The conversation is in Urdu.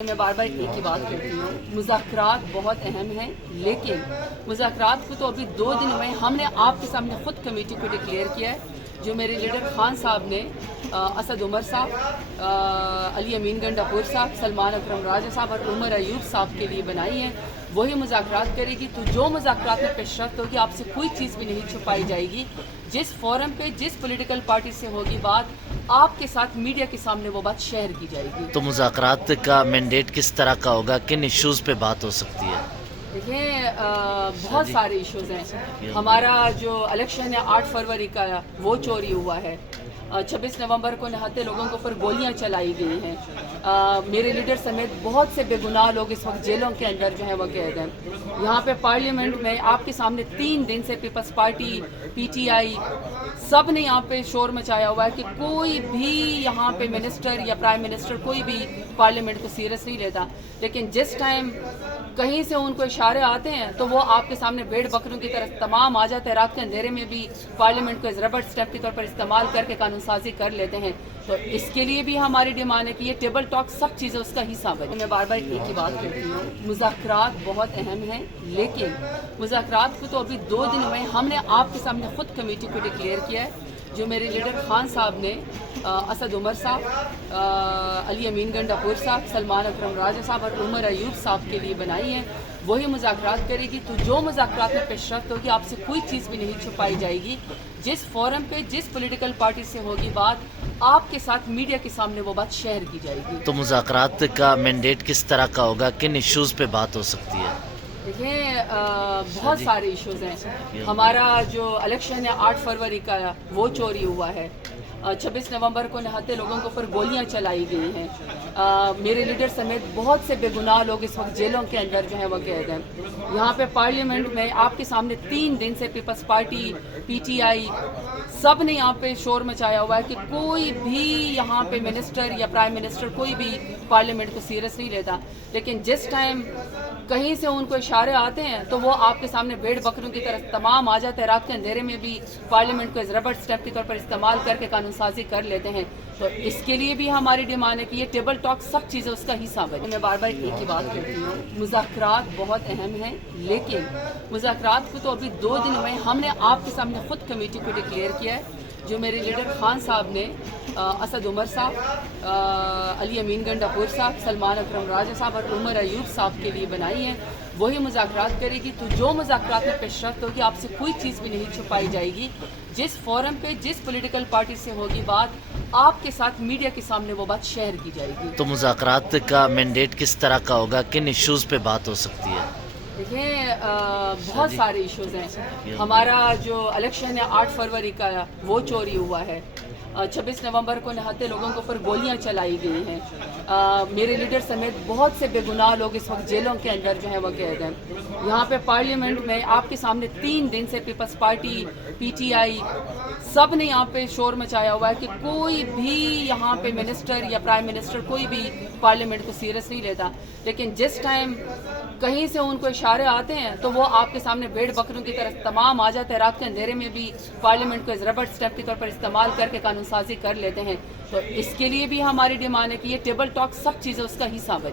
میں بار بار ایک ہی بات کرتی ہوں، مذاکرات بہت اہم ہیں، لیکن مذاکرات کو تو ابھی 2 دن ہوئے ہم نے آپ کے سامنے خود کمیٹی کو ڈکلیئر کیا ہے، جو میرے لیڈر خان صاحب نے اسد عمر صاحب، علی امین گنڈاپور صاحب، سلمان اکرم راجہ صاحب اور عمر ایوب صاحب کے لیے بنائی ہیں، وہی مذاکرات کرے گی۔ تو جو مذاکرات میں پیش رفت ہوگی، آپ سے کوئی چیز بھی نہیں چھپائی جائے گی۔ جس فورم پہ جس پولیٹیکل پارٹی سے ہوگی بات، آپ کے ساتھ میڈیا کے سامنے وہ بات شیئر کی جائے گی۔ تو مذاکرات کا مینڈیٹ کس طرح کا ہوگا، کن ایشوز پہ بات ہو سکتی ہے؟ دیکھیں، بہت سارے ایشوز ہیں۔ ہمارا جو الیکشن ہے 8 فروری کا، وہ چوری ہوا ہے۔ 26 نومبر کو نہاتے لوگوں کے اوپر گولیاں چلائی گئی ہیں۔ میرے لیڈر سمیت بہت سے بے گناہ لوگ اس وقت جیلوں کے اندر جو ہیں وہ قید ہیں۔ یہاں پہ پارلیمنٹ میں آپ کے سامنے 3 دن سے peoples party, P T I سب نے یہاں پہ شور مچایا ہوا ہے کہ کوئی بھی یہاں پہ منسٹر یا پرائم منسٹر کوئی بھی پارلیمنٹ کو سیریس نہیں لیتا، لیکن جس ٹائم کہیں سے ان کو اشارے آتے ہیں تو وہ آپ کے سامنے بھیڑ بکروں کی طرح تمام آ جاتے ہیں۔ رات کے اندھیرے میں بھی پارلیمنٹ کو ربڑ اسٹیپ کے طور پر استعمال کر کے قانون سازی کر لیتے ہیں۔ تو اس کے لیے بھی ہماری ڈیمانڈ ہے کہ یہ ٹیبل ٹاک سب چیزیں اس کا حصہ بنے۔ میں بار بار ایک ہی بات کرتی ہوں، مذاکرات بہت اہم ہیں، لیکن مذاکرات کو تو ابھی 2 دن ہوئے ہم نے آپ کے سامنے خود کمیٹی کو ڈکلیئر کیا ہے، جو میرے لیڈر خان صاحب نے اسد عمر صاحب، علی امین گنڈاپور صاحب، سلمان اکرم راجہ صاحب اور عمر ایوب صاحب کے لیے بنائی ہیں، وہی مذاکرات کرے گی۔ تو جو مذاکرات میں پیش رفت ہوگی، آپ سے کوئی چیز بھی نہیں چھپائی جائے گی۔ جس فورم پہ جس پولیٹیکل پارٹی سے ہوگی بات، آپ کے ساتھ میڈیا کے سامنے وہ بات شیئر کی جائے گی۔ تو مذاکرات کا مینڈیٹ کس طرح کا ہوگا، کن ایشوز پہ بات ہو سکتی ہے؟ دیکھیں، بہت سارے ایشوز ہیں۔ ہمارا جو الیکشن ہے 8 فروری کا، وہ چوری ہوا ہے۔ 26 نومبر کو نہاتے لوگوں کے اوپر گولیاں چلائی گئی ہیں۔ میرے لیڈر سمیت بہت سے بے گناہ لوگ اس وقت جیلوں کے اندر جو ہیں وہ قید ہیں۔ یہاں پہ پارلیمنٹ میں آپ کے سامنے 3 دن سے peoples party, P T I سب نے یہاں پہ شور مچایا ہوا ہے کہ کوئی بھی یہاں پہ منسٹر یا پرائم منسٹر کوئی بھی پارلیمنٹ کو سیریس نہیں لیتا، لیکن جس ٹائم کہیں سے ان کو اشارے آتے ہیں تو وہ آپ کے سامنے بھیڑ بکروں کی طرح تمام آ جاتے ہیں۔ رات کے اندھیرے میں بھی پارلیمنٹ کو ربڑ اسٹیپ کے طور پر استعمال کر کے قانون سازی کر لیتے ہیں۔ تو اس کے لیے بھی ہماری ڈیمانڈ ہے کہ یہ ٹیبل ٹاک سب چیزیں اس کا حصہ بنے۔ میں بار بار ایک ہی بات کرتی ہوں، مذاکرات بہت اہم ہیں، لیکن مذاکرات کو تو ابھی 2 دن ہوئے ہم نے آپ کے سامنے خود کمیٹی کو ڈکلیئر کیا ہے، جو میرے لیڈر خان صاحب نے اسد عمر صاحب، علی امین گنڈاپور صاحب، سلمان اکرم راجہ صاحب اور عمر ایوب صاحب کے لیے بنائی ہیں، وہی مذاکرات کرے گی۔ تو جو مذاکرات میں پیش رفت ہوگی، آپ سے کوئی چیز بھی نہیں چھپائی جائے گی۔ جس فورم پہ جس پولیٹیکل پارٹی سے ہوگی بات، آپ کے ساتھ میڈیا کے سامنے وہ بات شیئر کی جائے گی۔ تو مذاکرات کا مینڈیٹ کس طرح کا ہوگا، کن ایشوز پہ بات ہو سکتی ہے؟ دیکھیں، بہت سارے ایشوز ہیں۔ ہمارا جو الیکشن ہے 8 فروری کا، وہ چوری ہوا ہے۔ 26 نومبر کو نہاتے لوگوں کے اوپر گولیاں چلائی گئی ہیں۔ میرے لیڈر سمیت بہت سے بے گناہ لوگ اس وقت جیلوں کے اندر جو ہیں وہ قید ہیں۔ یہاں پہ پارلیمنٹ میں آپ کے سامنے 3 دن سے peoples party, P T I سب نے یہاں پہ شور مچایا ہوا ہے کہ کوئی بھی یہاں پہ منسٹر یا پرائم منسٹر کوئی بھی پارلیمنٹ کو سیریس نہیں لیتا، لیکن جس ٹائم کہیں سے ان کو اشارے آتے ہیں تو وہ آپ کے سامنے بھیڑ بکروں کی طرح تمام آ جاتے ہیں۔ رات کے اندھیرے میں بھی پارلیمنٹ کو ربڑ اسٹیپ کے طور پر استعمال کر کے قانون سازی کر لیتے ہیں۔ تو اس کے لیے بھی ہماری ڈیمانڈ ہے کہ یہ ٹیبل ٹاک سب چیزیں اس کا حصہ بنے۔